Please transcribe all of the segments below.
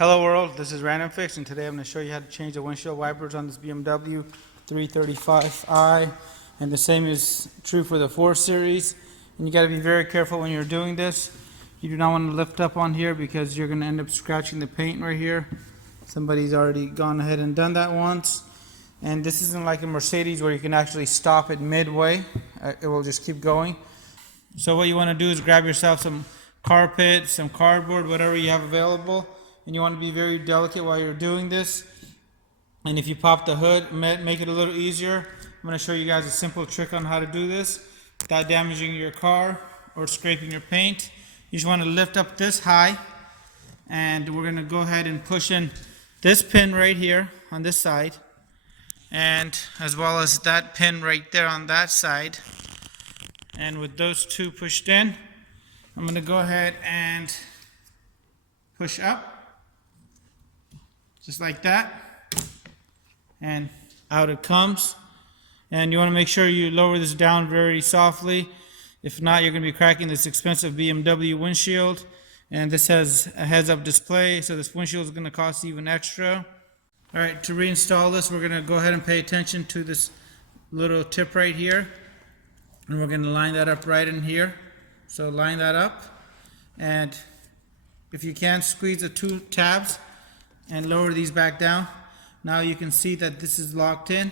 Hello world, this is RandomFIX, and today I'm going to show you how to change the windshield wipers on this BMW 335i, and the same is true for the 4 Series. And you got to be very careful when you're doing this. You do not want to lift up on here because you're going to end up scratching the paint right here. Somebody's already gone ahead and done that once. And this isn't like a Mercedes where you can actually stop it midway. It will just keep going. So what you want to do is grab yourself some carpet, some cardboard, whatever you have available. And you want to be very delicate while you're doing this. And if you pop the hood, make it a little easier. I'm going to show you guys a simple trick on how to do this without damaging your car or scraping your paint. You just want to lift up this high, and we're going to go ahead and push in this pin right here on this side, and as well as that pin right there on that side. And with those two pushed in, I'm going to go ahead and push up just like that, and out it comes. And you want to make sure you lower this down very softly. If not, you're going to be cracking this expensive BMW windshield. And this has a heads-up display, so this windshield is going to cost even extra. Alright, to reinstall this, we're going to go ahead and pay attention to this little tip right here. And we're going to line that up right in here. So line that up. And if you can, squeeze the 2 tabs and lower these back down. Now you can see that this is locked in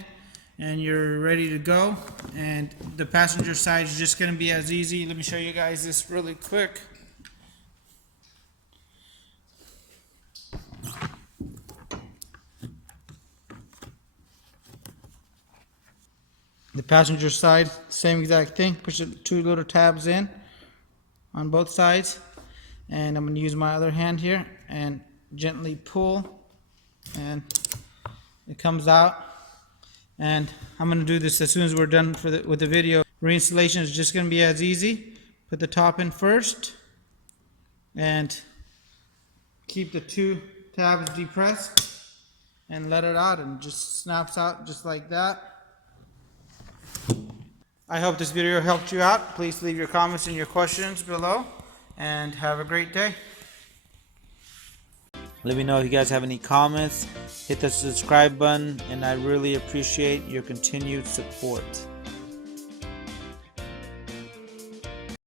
and you're ready to go. And the passenger side is just going to be as easy. Let me show you guys this really quick. The passenger side, same exact thing. Push the 2 little tabs in on both sides, and I'm going to use my other hand here and gently pull, and it comes out. And I'm going to do this as soon as we're done with the video. Reinstallation is just going to be as easy. Put the top in first and keep the 2 tabs depressed and let it out, and it just snaps out just like that. I hope this video helped you out. Please leave your comments and your questions below, and have a great day. Let me know if you guys have any comments. Hit the subscribe button, and I really appreciate your continued support.